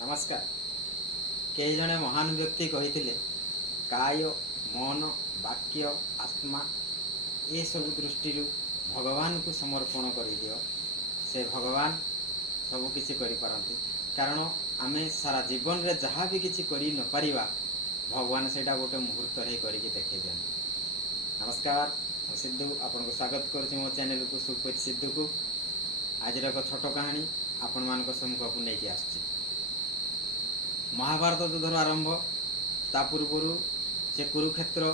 नमस्कार। कई जने महान व्यक्ति कही काय मन वाक्य आत्मा ये सब दृष्टि भगवान को समर्पण कर दियो से भगवान सबकि करपारती। कारण आम सारा जीवन रे जहाँ भी किसी कर न पारिबा भगवान से गोटे मुहूर्त करके देखे दिखाँ। नमस्कार, मैं सिद्धू आपन को स्वागत कर मो चैनल को सुखपति सिद्धू को। आज एक छोट कहानी आपण मान सम्मुख को लेकिन आसुची। महाभारत युद्धर आरंभ ता पूर्वर से कुरुक्षेत्र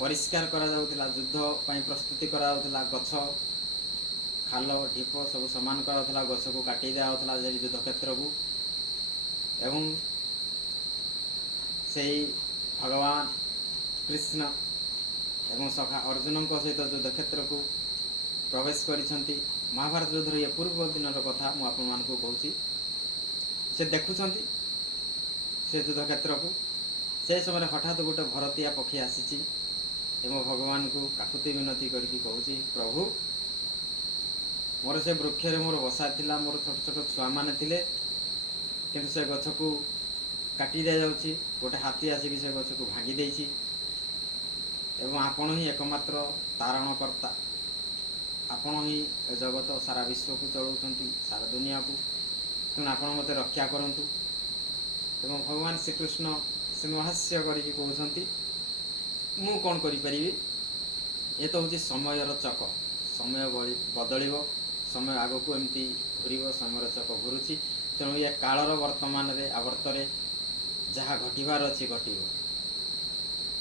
परिष्कार करा जाउतिला, युद्ध पाई प्रस्तुति करा जाउतिला, गछ खाल ढीप सब समान करा गछ को काटी दिया होता युद्ध क्षेत्र को। एवं से भगवान कृष्ण एवं सखा अर्जुन सहित युद्ध क्षेत्र को प्रवेश करिसंती। महाभारत युद्धर ये पूर्व दिन कथा मु आपन मान को कहूची। से देखुं से युद्ध क्षेत्र को से समय हठात गोटे भरतिया पक्षी आसी भगवान को काकुति विनती करके कहूँ, प्रभु मोर से वृक्ष मोर बसा थिला, मोर छोट छोट छुआ मैंने थे कि से गछ को काटी दि जाऊँगी, गोटे हाथी आसिक से गछ को भांगी देछि एवं आपण ही एकमात्र तारणकर्ता, आपण ही जगत सारा विश्व को चलाउछंती, सारा दुनिया को, तेणु आप मत रक्षा करंतु। एवं भगवान श्रीकृष्ण सिंहास्य करके कहते मु कौन करी, ये तो हूँ समयर चक, समय बदल, समय आग को एमती घूर, समय चक घूरुची। तेणु ये कालर वर्तमान रे आवर्तरे जहाँ घटवार अच्छी घटव।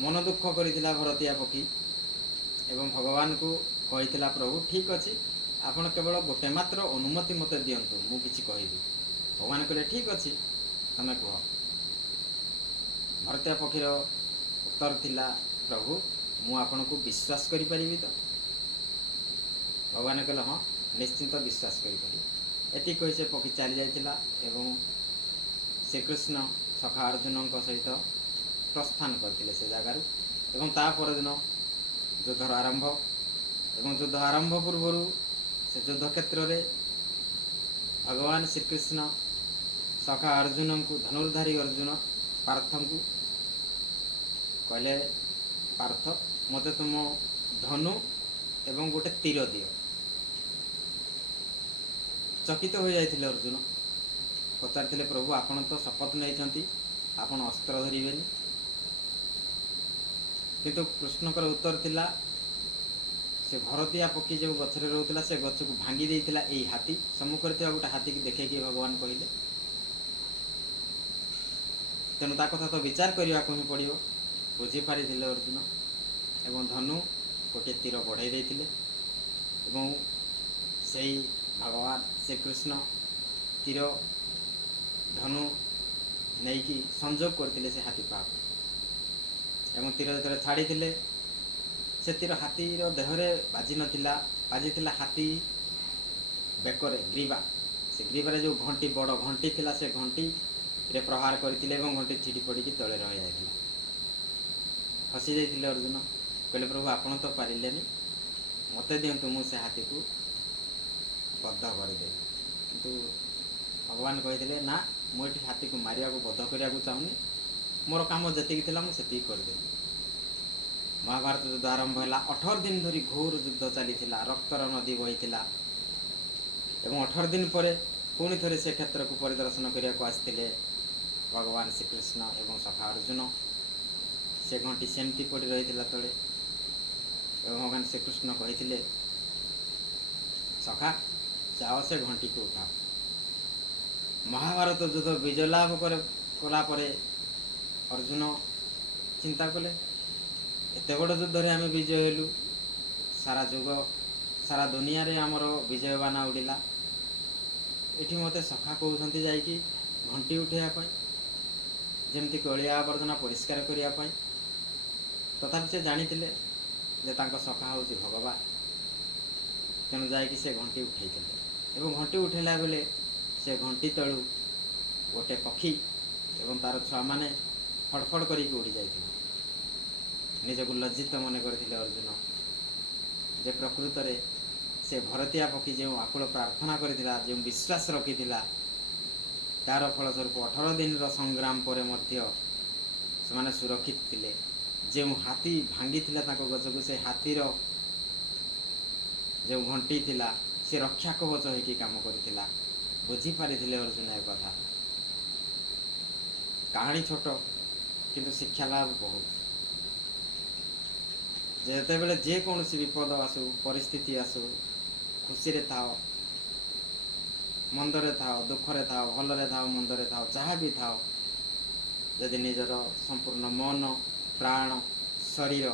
मन दुख करथिला भरतिया पक्षी एवं भगवान को कही, प्रभु ठीक अच्छे आपण केवल गोटे मात्र अनुमति मत दिंतु, मु किछि कहबी। भगवान कहले ठीक अच्छे तमें कह। भरतिया पक्षीर उत्तर थिला, प्रभु मु आपन को विश्वास करि परिबि तो? भगवान कहले हाँ निश्चिंत विश्वास करि परिबि। एति कहि से पक्षी चली जाइतिला एवं श्रीकृष्ण सखा अर्जुन सहित प्रस्थान करथिले से जगार। एवं ता पर दिन युद्धर आरंभ एवं युद्ध आरंभ पूर्व से युद्ध क्षेत्र रे भगवान श्रीकृष्ण सखा अर्जुन को, धनुर्धारी अर्जुन पार्थ को कहले, पार्थ मते तुम धनु एवं गोटे तीर दियो। चकित हो जाइथिले अर्जुन, पचारिथिले प्रभु आपण तो शपथ नहीं आपण अस्त्र धरिबेनी। किंतु कृष्णकर उत्तर थिला, से भरतिया पक्षी जो गछरे रोला से गछ को भांगी देइथिला एई हाथी। सम्मुख गोटे हाथी की देखेकि भगवान कहले, तेणु ता कथा तो विचार करने को ही पड़ो। बुझीपारी अर्जुन एवं धनु गोटे तीर बढ़ाई देते एवं से भगवान श्रीकृष्ण तीर धनु नहीं कि संजोग करते से हाथी पाख एवं तीर जो छाड़ी से तीर हाथीर देहरे बाजी नाला, बाजी हाथी बेकरे ग्रीवा, से ग्रीवार जो घंटी बड़ घंटी थिला से घंटी रे प्रहार करथिले एवं घंटी छिड़ी पड़ी तले रही जाइथिला। हसी जाइथिले अर्जुन, कहले प्रभु आपण तो पारिलेनी, मते दियंतु मु से हाथी को बद्ध करदेवी। किंतु भगवान कही ना मुझे हाथी को मारिया को बद्ध करने को चाहूनी, मोर काम जी थिला मु सेतिक करदेवी। महाभारत युद्ध आरंभ है। 18 दिन धरी घोर युद्ध चली, रक्तर नदी बही एवं 18 दिन पर पुणी थे से क्षेत्र को परिदर्शन करने को आसते भगवान श्रीकृष्ण एवं सखा अर्जुन। से घंटी सेमती पड़ रही तले एवं भगवान श्रीकृष्ण कही, सखा जाओ से घंटी को उठाओ। महाभारत युद्ध विजय लाभ कला अर्जुन चिंता कले, एत बड़ युद्ध रे आम विजय हेलु, सारा जुग सारा दुनिया रे आमर विजय बाना उड़िला। एठी मते सखा कहते जाइकी घंटी उठाइवाई, जमती अलिया आवर्जना परिष्कार करने। तथापि से जानी सखा हूँ भगवान, तेणु जाकि से घंटी उठे एवं घंटी उठेला बेले से घंटी तलू गोटे पक्षी एवं तार छुआ मैंने फड़फड़ कर उड़ी जाइए। निजक लज्जित मन करथिले अर्जुन जे प्रकृत से भरतिया पक्षी जो आकुल प्रार्थना करथिला, जो विश्वास रखिथिला ତାର ଫଳସ୍ୱରୂପ 18 ଦିନର ସଂଗ୍ରାମ ପରେ ମଧ୍ୟ ସେମାନେ ସୁରକ୍ଷିତ ଥିଲେ। ଯେଉଁ ହାତୀ ଭାଙ୍ଗିଥିଲା ତାଙ୍କ ଗଛକୁ, ସେ ହାତୀର ଯେଉଁ ଘଣ୍ଟି ଥିଲା ସେ ରକ୍ଷା କବଚ ହୋଇକି କାମ କରିଥିଲା। ବୁଝିପାରିଥିଲେ ଅର୍ଜୁନ ଏ କଥା। କାହାଣୀ ଛୋଟ କିନ୍ତୁ ଶିକ୍ଷା ଲାଭ ବହୁତ। ଯେତେବେଳେ ଯେକୌଣସି ବିପଦ ଆସୁ, ପରିସ୍ଥିତି ଆସୁ, ଖୁସିରେ ଥାଅ, ମନ୍ଦରେ ଥାଅ, ଦୁଃଖରେ ଥାଅ, ଭଲରେ ଥାଅ, ମନ୍ଦରେ ଥାଅ, ଯାହା ବି ଥାଅ, ଯଦି ନିଜର ସମ୍ପୂର୍ଣ୍ଣ ମନ, ପ୍ରାଣ, ଶରୀର,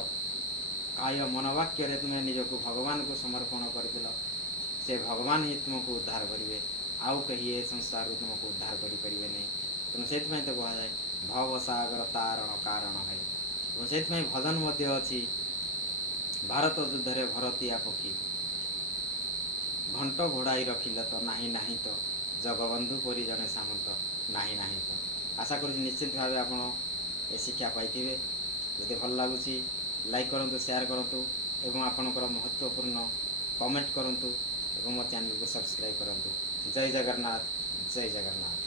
କାୟ, ମନୋବାକ୍ୟରେ ତୁମେ ନିଜକୁ ଭଗବାନଙ୍କୁ ସମର୍ପଣ କରିଦେଲ, ସେ ଭଗବାନ ହିଁ ତୁମକୁ ଉଦ୍ଧାର କରିବେ। ଆଉ କେହି ଏ ସଂସାରରୁ ତୁମକୁ ଉଦ୍ଧାର କରିପାରିବେ ନାହିଁ। ତେଣୁ ସେଥିପାଇଁ ତ କୁହାଯାଏ ଭବସାଗର ତାରଣ କାରଣ ହେ। ଏବଂ ସେଥିପାଇଁ ଭଜନ ମଧ୍ୟ ଅଛି, ଭାରତ ଯୁଦ୍ଧରେ ଭରତିଆ ପକ୍ଷୀ, ଘଣ୍ଟ ଘୋଡ଼ାଇ ରଖିଲ ତ ନାହିଁ ନାହିଁ ତ, ଜଗବନ୍ଧୁ ପରି ଜଣେ ସାମନ୍ତ ନାହିଁ ନାହିଁ ତ। ଆଶା କରୁଛି ନିଶ୍ଚିତ ଭାବେ ଆପଣ ଏ ଶିକ୍ଷା ପାଇଥିବେ। ଯଦି ଭଲ ଲାଗୁଛି ଲାଇକ୍ କରନ୍ତୁ, ସେୟାର କରନ୍ତୁ ଏବଂ ଆପଣଙ୍କର ମହତ୍ତ୍ୱପୂର୍ଣ୍ଣ କମେଣ୍ଟ କରନ୍ତୁ ଏବଂ ମୋ ଚ୍ୟାନେଲକୁ ସବସ୍କ୍ରାଇବ୍ କରନ୍ତୁ। ଜୟ ଜଗନ୍ନାଥ, ଜୟ ଜଗନ୍ନାଥ।